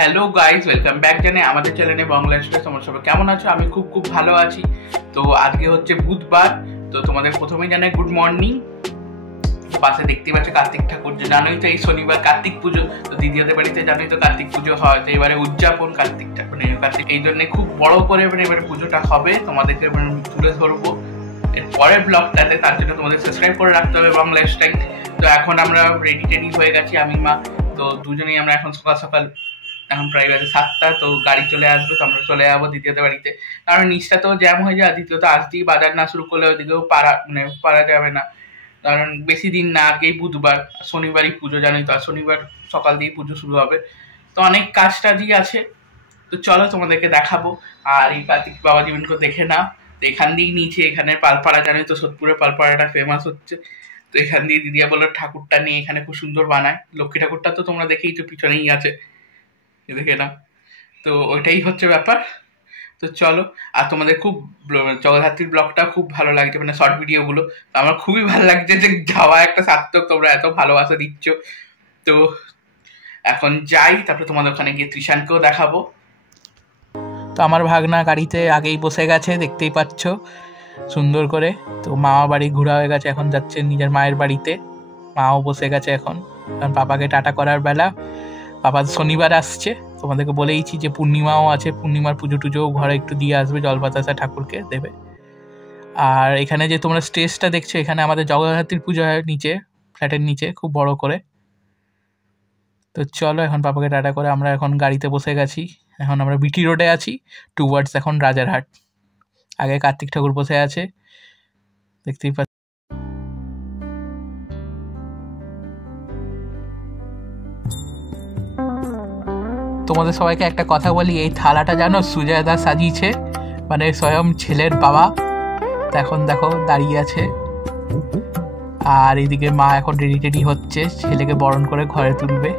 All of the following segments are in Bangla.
হ্যালো গাইজ, ওয়েলকাম ব্যাক জানে আমাদের চ্যানেলে বাংলা এক্সপ্রেস। তোমরা সবাই কেমন আছো? আমি খুব খুব ভালো আছি। তো আজকে হচ্ছে বুধবার, তো তোমাদের প্রথমেই জানাই গুড মর্নিং। পাশে দেখতে পাচ্ছ কার্তিক ঠাকুর, জানোই তো এই শনিবার কার্তিক পুজো, তো দিদিদের বাড়িতে জানোই তো কার্তিক পুজো হয়, তো এবারে উদযাপন কার্তিক ঠাকুর কার্তিক, এই জন্য খুব বড় করে এবারে পুজোটা হবে, তোমাদেরকে তুলে ধরবো এর পরের ব্লগটাতে। তার জন্য তোমাদের সাবস্ক্রাইব করে রাখতে হবে বাংলা স্টাইল। তো এখন আমরা রেডি হয়ে গেছি আমি মা, তো দুজনেই আমরা এখন সকাল সকাল, এখন প্রায় বাজে 7টা, তো গাড়ি চলে আসবে, তো আমরা চলে যাবো দ্বিতীয়ত বাড়িতে। কারণ নিচটা তো জ্যাম হয়ে যায়, দ্বিতীয়ত আসতেই বাজার না শুরু করলে ওইদিকেও পারা যাবে না, কারণ বেশি দিন না, আগেই বুধবার, শনিবারই পুজো জানোই তো, আর শনিবার সকাল দিয়েই পুজো শুরু হবে, তো অনেক কাজ টাজই আছে। তো চলো তোমাদেরকে দেখাবো। আর এই কার্তিক বাবা জীবনকে দেখে নাও, তো এখান দিয়েই নিচে, এখানে পালপাড়া জানোই তো, সোদপুরের পালপাড়াটা ফেমাস হচ্ছে, তো এখান দিয়ে দিদিয়া বললো ঠাকুরটা নিয়ে এখানে খুব সুন্দর বানায়। লক্ষ্মী ঠাকুরটা তো তোমরা দেখেই তো পিছনেই আছে, দেখে না, তো ওইটাই হচ্ছে ব্যাপার। তো চলো, আর তোমাদের খুব জগদ্ধাত্রীর ব্লগটা খুব ভালো লাগছে, মানে শর্ট ভিডিওগুলো, তো আমার খুবই ভালো লাগছে যে যাওয়া একটা সার্থক, তোমরা এত ভালোবাসা দিচ্ছ। তো এখন যাই, তারপরে তোমাদের ওখানে গিয়ে ত্রিশানকেও দেখাবো। তো আমার ভাগনা গাড়িতে আগেই বসে গেছে, দেখতেই পাচ্ছ সুন্দর করে। তো মামা বাড়ি ঘোরা হয়ে গেছে, এখন যাচ্ছে নিজের মায়ের বাড়িতে। মাও বসে গেছে এখন, কারণ পাপাকে টাটা করার বেলা। পাপা শনিবার আসছে, তোমাদেরকে বলেইছি যে পূর্ণিমাও আছে, পূর্ণিমার পুজো টুজোও ঘরে একটু দিয়ে আসবে, জল বাতাসা ঠাকুরকে দেবে। আর এখানে যে তোমরা স্টেজটা দেখছো, এখানে আমাদের জগদ্ধাত্রীর পুজো হয় নিচে, ফ্ল্যাটের নিচে, খুব বড় করে। তো চলো, এখন পাপাকে টাটা করে আমরা এখন গাড়িতে বসে গেছি। এখন আমরা বিটি রোডে আছি, টুয়ার্ডস এখন রাজারহাট। আগে কার্তিক ঠাকুর বসে আছে, দেখতেই পাচ্ছি। তোমাদের সবাইকে একটা কথা বলি, এই থালাটা জানো সুজয়দা সাজিয়েছে, মানে স্বয়ং ছেলের বাবা। তো এখন দেখো দাঁড়িয়ে আছে, আর এদিকে মা এখন রেডি হচ্ছে, ছেলেকে বরণ করে ঘরে তুলবে।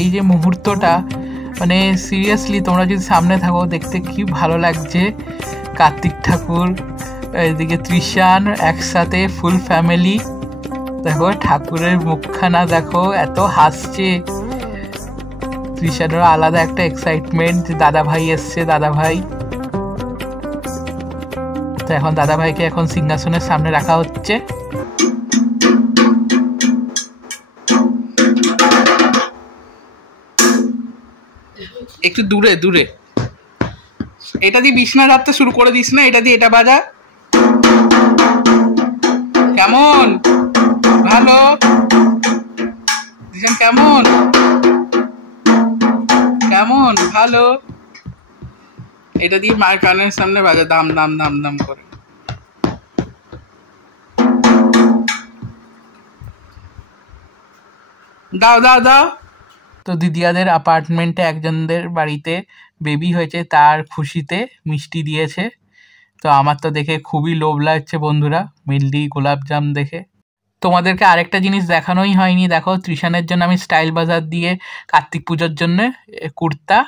এই যে মুহূর্তটা, মানে সিরিয়াসলি তোমরা যদি সামনে থাকো, দেখতে কি ভালো লাগছে। কার্তিক ঠাকুর, এদিকে ত্রিশান, একসাথে ফুল ফ্যামিলি। দেখো ঠাকুরের মুখখানা দেখো, এত হাসছে। ত্রিশানেরও আলাদা একটা এক্সাইটমেন্ট, দাদা ভাই এসছে, দাদা ভাই। তো এখন দাদা ভাইকে এখন সিংহাসনের সামনে রাখা হচ্ছে। একটু দূরে দূরে। এটা দিয়ে বিছনা রাখতে শুরু করে দিস না, এটা দিয়ে এটা বাজা। কেমন? ভালো? দিশান কেমন? কেমন? ভালো? এটা দিয়ে মায়ের কানের সামনে বাজা, দাম দাম দাম দাম করে। দাও দাও দাও। তো দিদিয়াদের অ্যাপার্টমেন্টে একজনদের বাড়িতে বেবি হয়েছে, তার খুশিতে মিষ্টি দিয়েছে। তো আমার তো দেখে খুবই লোভ লাগছে বন্ধুরা, মেনলি গোলাপজাম দেখে। তোমাদেরকে আরেকটা জিনিস দেখানোই হয়নি, দেখো ত্রিশানের জন্য আমি স্টাইল বাজার দিয়ে কার্তিক পুজোর জন্য কুর্তা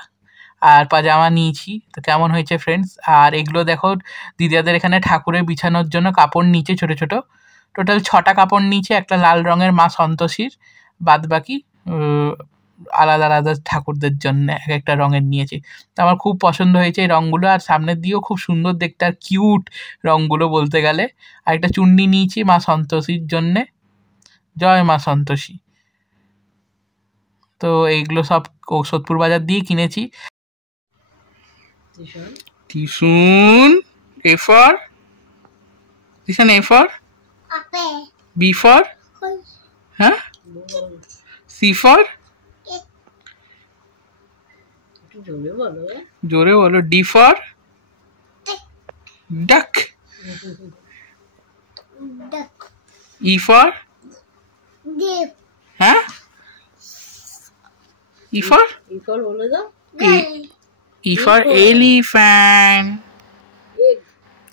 আর পাজামা নিয়েছি। তো কেমন হয়েছে ফ্রেন্ডস? আর এগুলো দেখো দিদিয়াদের এখানে ঠাকুরের বিছানোর জন্য কাপড় নিচে ছোট ছোট, টোটাল 6টা কাপড় নিচে, একটা লাল রঙের মা সন্তোষীর, বাদ বাকি আলাদা আলাদা ঠাকুরদের জন্য এক একটা রঙের নিয়েছি। তো আমার খুব পছন্দ হয়েছে এই রঙগুলো, আর সামনের দিয়েও খুব সুন্দর দেখতে আর কিউট রঙগুলো বলতে গেলে। আর একটা চুন্নি নিয়েছি মা সন্তোষীর জন্যে, জয় মা সন্তোষী। তো এইগুলো সব সোদপুর বাজার দিয়ে কিনেছি। টিসুন এ ফর, টিসুন এ ফর, বি ফর, হ্যাঁ, সি ফর, জোরে বলো, ডি ফর ডাক, ই ফর, হ্যাঁ, ই ফর, বলে দাও, E for elephant,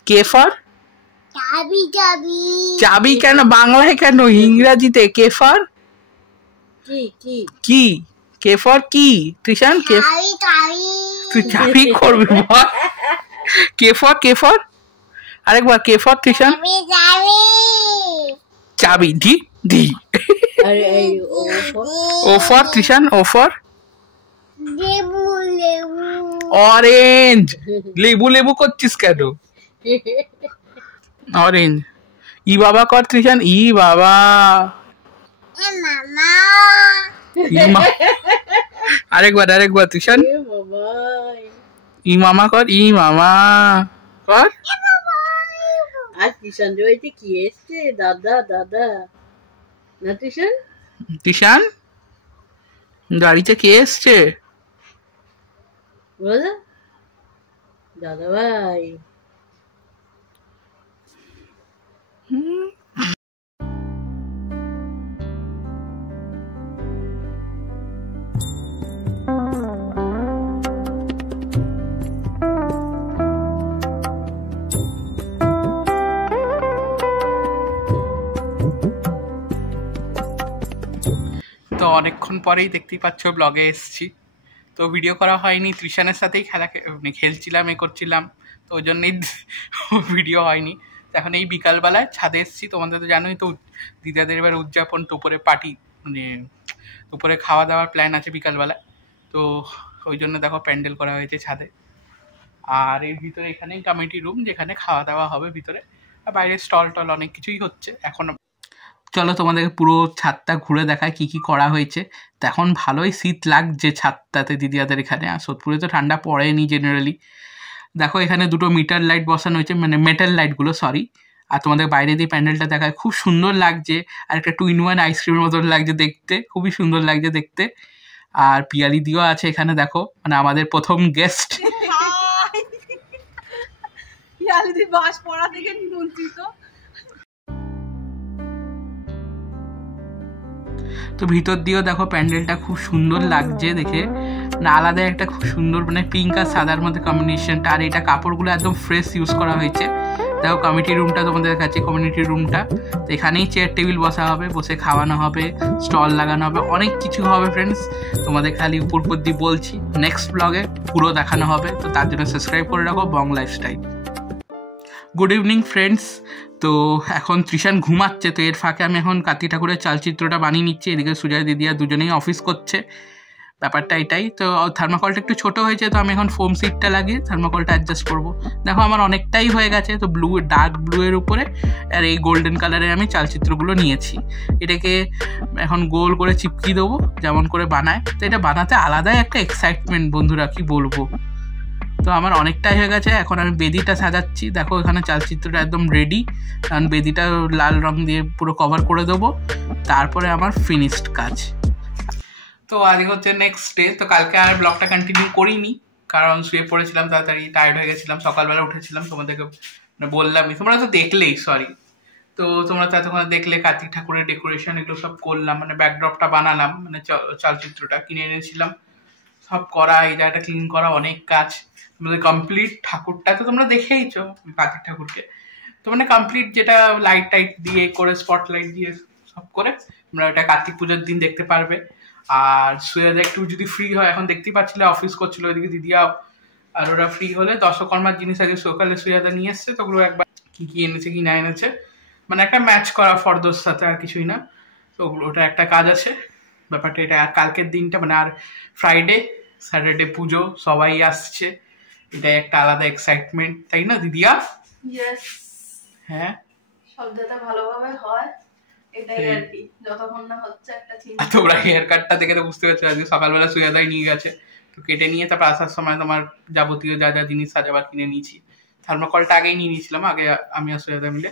K for চাবি। চাবি চাবি কেন বাংলায়, কেন ইংরাজিতে? কে ফর কি, কি কে ফর কি? ত্রিশান কে, তুই চাবি করবি বল। কে ফর, কে ফর, আরেকবার কে ফর ত্রিশান, চাবি, D D. O for Trishan, O for orange. লেবু লেবু করছিস কেন? অরেঞ্জ। ই বাবা কর ত্রিশান, ই বাবা। আরেকবার আরেকবার ত্রিশান, ই মামা কর, ই মামা কর। আজ ত্রিশান রয়েছে কি এসছে, দাদা দাদা না ত্রিশান, ত্রিশান গাড়িতে কে এসছে? দাদা ভাই। তো অনেকক্ষণ পরেই দেখতেই পাচ্ছ ব্লগে এসছি। তো ভিডিও করা হয়নি, ত্রিশানের সাথেই খেলছিলাম, এ করছিলাম, তো ওই জন্যই ভিডিও হয়নি। তো এখন এই বিকালবেলায় ছাদে এসছি, তোমাদের তো জানোই তো দিদাদের এবার উদযাপন, দুপুরে পার্টি, মানে দুপুরে খাওয়া দাওয়ার প্ল্যান আছে বিকালবেলায়। তো ওই জন্য দেখো প্যান্ডেল করা হয়েছে ছাদে। আর এর ভিতরে এখানেই কমিটি রুম, যেখানে খাওয়া দাওয়া হবে ভিতরে, আর বাইরে স্টল টল অনেক কিছুই হচ্ছে এখন। চলো তোমাদেরকে পুরো ছাদটা ঘুরে দেখায় কি কি করা হয়েছে। তো এখন ভালোই শীত লাগছে ছাদটাতে দিদিয়াদের এখানে, আর সোদপুরে তো ঠান্ডা পড়েনি জেনারেলি। দেখো এখানে দুটো মিটার লাইট বসানো হয়েছে, মানে মেটাল লাইটগুলো, সরি। আর তোমাদের বাইরে দিয়ে প্যান্ডেলটা দেখায়, খুব সুন্দর লাগছে। আর একটা 2-in-1 আইসক্রিমের মতন লাগছে দেখতে, খুবই সুন্দর লাগছে দেখতে। আর পিয়ালি দিও আছে এখানে, দেখো মানে আমাদের প্রথম গেস্ট। পিয়ালি দি বাস পড়া থেকে নিমন্ত্রিত। তো ভিতর দিয়েও দেখো প্যান্ডেলটা খুব সুন্দর লাগছে দেখে, মানে আলাদা একটা খুব সুন্দর, মানে পিঙ্ক আর সাদার মধ্যে কম্বিনেশনটা। আর এটা কাপড়গুলো একদম ফ্রেশ ইউজ করা হয়েছে। দেখো কমিটি রুমটা তোমাদের কাছে, কমিউনিটি রুমটা। তো এখানেই চেয়ার টেবিল বসা হবে, বসে খাওয়ানো হবে, স্টল লাগানো হবে, অনেক কিছু হবে ফ্রেন্ডস। তোমাদের খালি উপর দিয়ে বলছি, নেক্সট ব্লগে পুরো দেখানো হবে। তো তার জন্য সাবস্ক্রাইব করে রাখো বং লাইফস্টাইল। Good evening friends. তো এখন ত্রিশান ঘুমাচ্ছে, তো এর ফাঁকে আমি এখন কার্তিক ঠাকুরের চালচিত্রটা বানিয়ে নিচ্ছি। এদিকে সুজয় দিদিয়া দুজনেই অফিস করছে, ব্যাপারটা এটাই। তো থার্মোকলটা একটু ছোট হয়েছে, তো আমি এখন ফোম সিটটা লাগিয়ে থার্মোকলটা অ্যাডজাস্ট করব। দেখো আমার অনেকটাই হয়ে গেছে। তো ডার্ক ব্লু এর উপরে আর এই গোল্ডেন কালারের আমি চালচিত্রগুলো নিয়েছি। এটাকে এখন গোল করে চিপকিয়ে দেবো যেমন করে বানায়। তো এটা বানাতে আলাদাই একটা এক্সাইটমেন্ট বন্ধুরা, কি বলবো। তো আমার অনেকটাই হয়ে গেছে, এখন আমি বেদিটা সাজাচ্ছি। দেখো এখানে চালচিত্রটা একদম রেডি, কারণ বেদিটা লাল রং দিয়ে পুরো কভার করে দেবো, তারপরে আমার ফিনিশড কাজ। তো আজকে হচ্ছে নেক্সট ডে। তো কালকে আর ব্লগটা কন্টিনিউ করিনি, কারণ শুয়ে পড়েছিলাম তাড়াতাড়ি, টায়ার্ড হয়ে গেছিলাম। সকালবেলা উঠেছিলাম, তোমাদেরকে বললামই, তোমরা তো দেখলেই, সরি। তো তোমরা তো এতক্ষণ দেখলে কার্তিক ঠাকুরের ডেকোরেশন এগুলো সব করলাম, মানে ব্যাকড্রপটা বানালাম, মানে চালচিত্রটা কিনে এনেছিলাম, সব করা, এই জায়গাটা ক্লিন করা, অনেক কাজ। তোমাদের কমপ্লিট ঠাকুরটা তো তোমরা দেখেইছো, কার্তিক ঠাকুরকে। তো মানে কমপ্লিট যেটা লাইট টাইট দিয়ে করে, স্পটলাইট দিয়ে সব করে তোমরা ওটা কার্তিক পুজোর দিন দেখতে পারবে। আর সুয়াদা একটু যদি ফ্রি হয়, এখন দেখতেই পাচ্ছিলে অফিস করছিল ওইদিকে দিদিয়া, আর ওরা ফ্রি হলে দশকর্মার জিনিস আগে সকালে সুয়াদা নিয়ে এসছে, তো ওগুলো একবার কি কি এনেছে কি না এনেছে, মানে একটা ম্যাচ করা ফর্দর সাথে, আর কিছুই না। তো ওটা একটা কাজ আছে, ব্যাপারটা এটা। আর কালকের দিনটা মানে আর ফ্রাইডে স্যাটারডে পুজো, সবাই আসছে, এটাই একটা আলাদা এক্সাইটমেন্ট, তাই না দিদিয়া? হ্যাঁ, সব যাতে ভালোভাবে হয় এটাই আর কি, যতক্ষণ না হচ্ছে একটা চিন্তা। তোমরা হেয়ার কাটটা দেখে তো বুঝতে পারছো, আজকে সকালবেলা সুয়াদাই নিয়ে গেছে, তো কেটে নিয়ে তারপর আসার সময় তোমার যাবতীয় যা যা জিনিস সাজাবার কিনে নিয়েছি। থার্মোকলটা আগেই নিয়ে নিয়েছিলাম, আগে আমি আর সুয়াদা মিলে।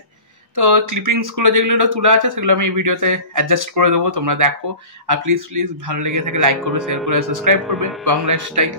তো ক্লিপিংসগুলো যেগুলো তোলা আছে সেগুলো আমি এই ভিডিওতে অ্যাডজাস্ট করে দেবো, তোমরা দেখো। আর প্লিজ ভালো লেগে থাকে লাইক করবে, শেয়ার করবে, সাবস্ক্রাইব করবে বাংলা স্টাইল।